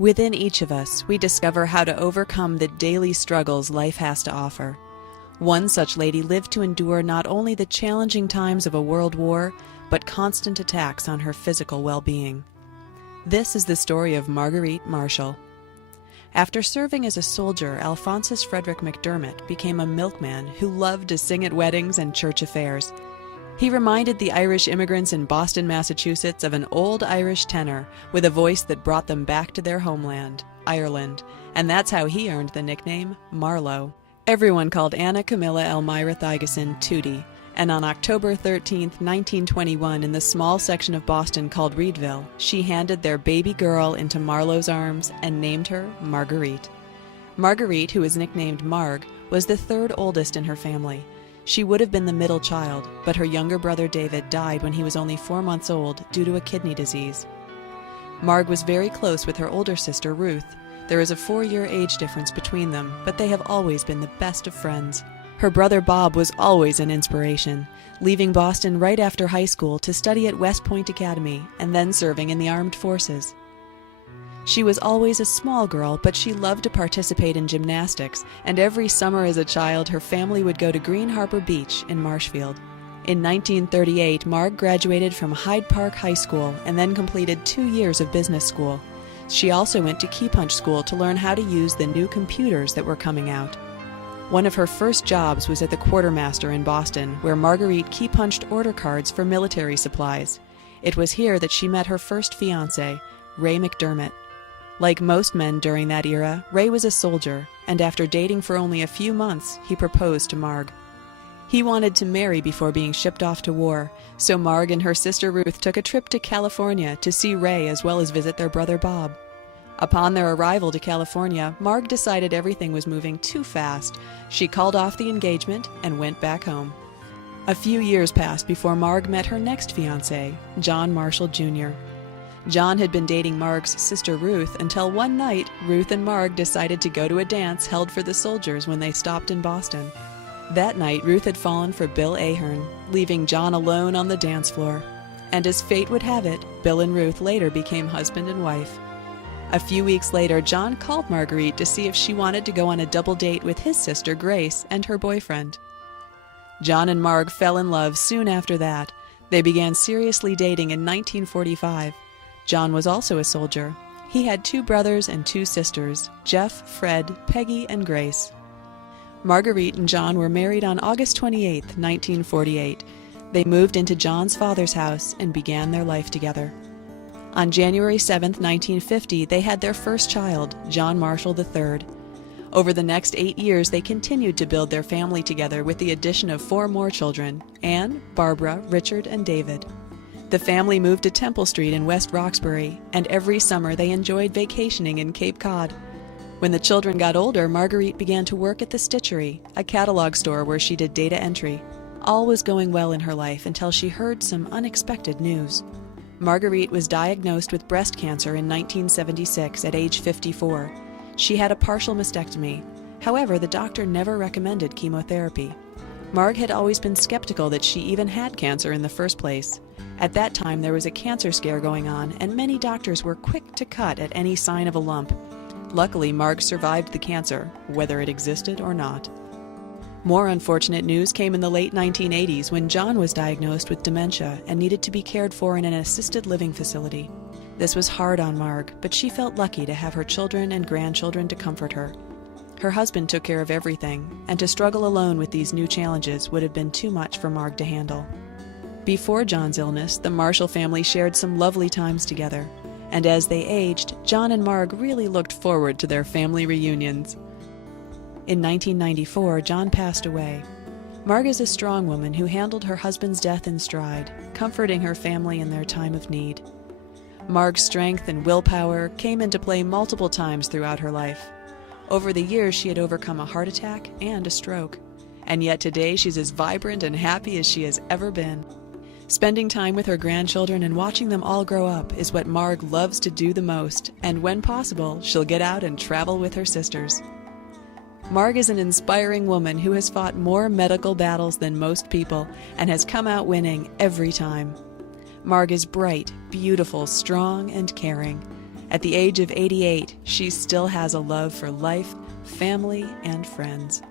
Within each of us, we discover how to overcome the daily struggles life has to offer. One such lady lived to endure not only the challenging times of a world war, but constant attacks on her physical well-being. This is the story of Marge Marshel. After serving as a soldier, Alphonsus Frederick McDermott became a milkman who loved to sing at weddings and church affairs. He reminded the Irish immigrants in Boston, Massachusetts of an old Irish tenor with a voice that brought them back to their homeland, Ireland, and that's how he earned the nickname Marlowe. Everyone called Anna Camilla Elmira Thygeson Tootie, and on October 13, 1921, in the small section of Boston called Reedville, she handed their baby girl into Marlowe's arms and named her Marguerite. Marguerite, who was nicknamed Marg, was the third oldest in her family. She would have been the middle child, but her younger brother David died when he was only 4 months old due to a kidney disease. Marg was very close with her older sister Ruth. There is a 4-year age difference between them, but they have always been the best of friends. Her brother Bob was always an inspiration, leaving Boston right after high school to study at West Point Academy and then serving in the armed forces. She was always a small girl, but she loved to participate in gymnastics, and every summer as a child her family would go to Green Harbor Beach in Marshfield. In 1938, Marg graduated from Hyde Park High School and then completed 2 years of business school. She also went to Key Punch School to learn how to use the new computers that were coming out. One of her first jobs was at the Quartermaster in Boston, where Marguerite key punched order cards for military supplies. It was here that she met her first fiancé, Ray McDermott. Like most men during that era, Ray was a soldier, and after dating for only a few months, he proposed to Marg. He wanted to marry before being shipped off to war, so Marg and her sister Ruth took a trip to California to see Ray as well as visit their brother Bob. Upon their arrival to California, Marg decided everything was moving too fast. She called off the engagement and went back home. A few years passed before Marg met her next fiancé, John Marshall Jr. John had been dating Marg's sister Ruth until one night Ruth and Marg decided to go to a dance held for the soldiers when they stopped in Boston. That night Ruth had fallen for Bill Ahern, leaving John alone on the dance floor. And as fate would have it, Bill and Ruth later became husband and wife. A few weeks later, John called Marguerite to see if she wanted to go on a double date with his sister Grace and her boyfriend. John and Marg fell in love soon after that. They began seriously dating in 1945. John was also a soldier. He had 2 brothers and 2 sisters, Jeff, Fred, Peggy, and Grace. Marguerite and John were married on August 28, 1948. They moved into John's father's house and began their life together. On January 7, 1950, they had their first child, John Marshall III. Over the next 8 years, they continued to build their family together with the addition of 4 more children, Anne, Barbara, Richard, and David. The family moved to Temple Street in West Roxbury, and every summer they enjoyed vacationing in Cape Cod. When the children got older, Marguerite began to work at the Stitchery, a catalog store where she did data entry. All was going well in her life until she heard some unexpected news. Marguerite was diagnosed with breast cancer in 1976 at age 54. She had a partial mastectomy. However, the doctor never recommended chemotherapy. Marg had always been skeptical that she even had cancer in the first place. At that time, there was a cancer scare going on, and many doctors were quick to cut at any sign of a lump. Luckily, Marg survived the cancer, whether it existed or not. More unfortunate news came in the late 1980s when John was diagnosed with dementia and needed to be cared for in an assisted living facility. This was hard on Marg, but she felt lucky to have her children and grandchildren to comfort her. Her husband took care of everything, and to struggle alone with these new challenges would have been too much for Marg to handle. Before John's illness, the Marshall family shared some lovely times together, and as they aged, John and Marg really looked forward to their family reunions. In 1994, John passed away. Marg is a strong woman who handled her husband's death in stride, comforting her family in their time of need. Marg's strength and willpower came into play multiple times throughout her life. Over the years, she had overcome a heart attack and a stroke, and yet today she's as vibrant and happy as she has ever been. Spending time with her grandchildren and watching them all grow up is what Marg loves to do the most, and when possible, she'll get out and travel with her sisters. Marg is an inspiring woman who has fought more medical battles than most people and has come out winning every time. Marg is bright, beautiful, strong, and caring. At the age of 88, she still has a love for life, family, and friends.